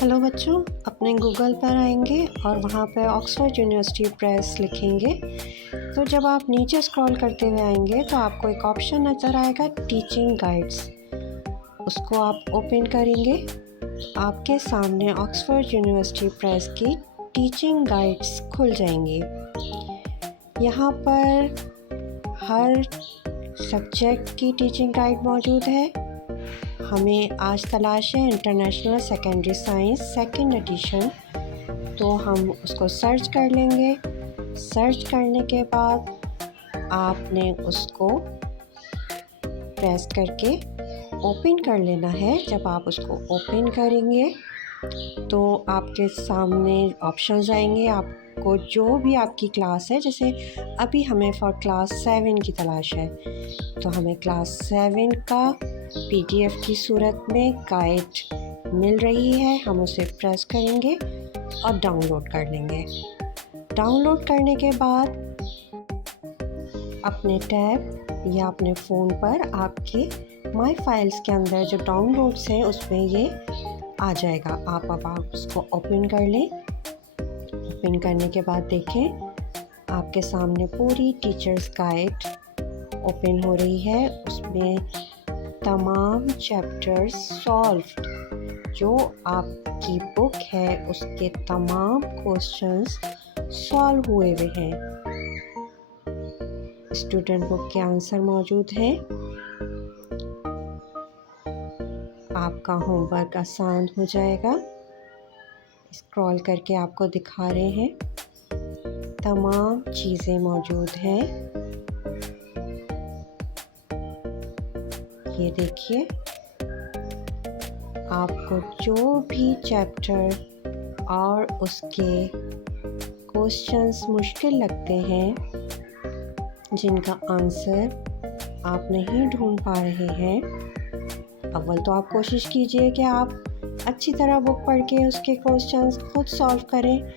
Hello बच्चों, अपने Google पर आएंगे और वहाँ पर ऑक्सफोर्ड यूनिवर्सिटी प्रेस लिखेंगे। तो जब आप नीचे स्क्रॉल करते हुए आएंगे तो आपको एक ऑप्शन नज़र आएगा टीचिंग गाइड्स। उसको आप ओपन करेंगे, आपके सामने ऑक्सफोर्ड यूनिवर्सिटी प्रेस की टीचिंग गाइड्स खुल जाएंगी। यहाँ पर हर सब्जेक्ट की टीचिंग गाइड मौजूद है। हमें आज तलाश है international secondary science second edition, तो हम उसको सर्च कर लेंगे। सर्च करने के बाद आपने उसको प्रेस करके ओपन कर लेना है। जब आप उसको ओपन करेंगे तो आपके सामने ऑप्शंस आएंगे। आपको जो भी आपकी क्लास है, जैसे अभी हमें फॉर क्लास 7 की तलाश है, तो हमें क्लास 7 का PDF की सूरत में गाइड मिल रही है। हम उसे प्रेस करेंगे और डाउनलोड कर लेंगे। डाउनलोड करने के बाद अपने टैब या अपने फ़ोन पर आपके माई फाइल्स के अंदर जो डाउनलोड्स हैं उसमें ये आ जाएगा। आप उसको ओपन कर लें। ओपन करने के बाद देखें आपके सामने पूरी टीचर्स गाइड ओपन हो रही है। उसमें तमाम चैप्टर्स सॉल्व्ड, जो आपकी बुक है उसके तमाम क्वेश्चंस सॉल्व हुए हुए हैं। स्टूडेंट बुक के आंसर मौजूद हैं। आपका होमवर्क आसान हो जाएगा। स्क्रॉल करके आपको दिखा रहे हैं, तमाम चीज़ें मौजूद हैं। ये देखिए, आपको जो भी चैप्टर और उसके क्वेश्चंस मुश्किल लगते हैं, जिनका आंसर आप नहीं ढूंढ पा रहे हैं, अव्वल तो आप कोशिश कीजिए कि आप अच्छी तरह बुक पढ़ के उसके क्वेश्चंस खुद सॉल्व करें।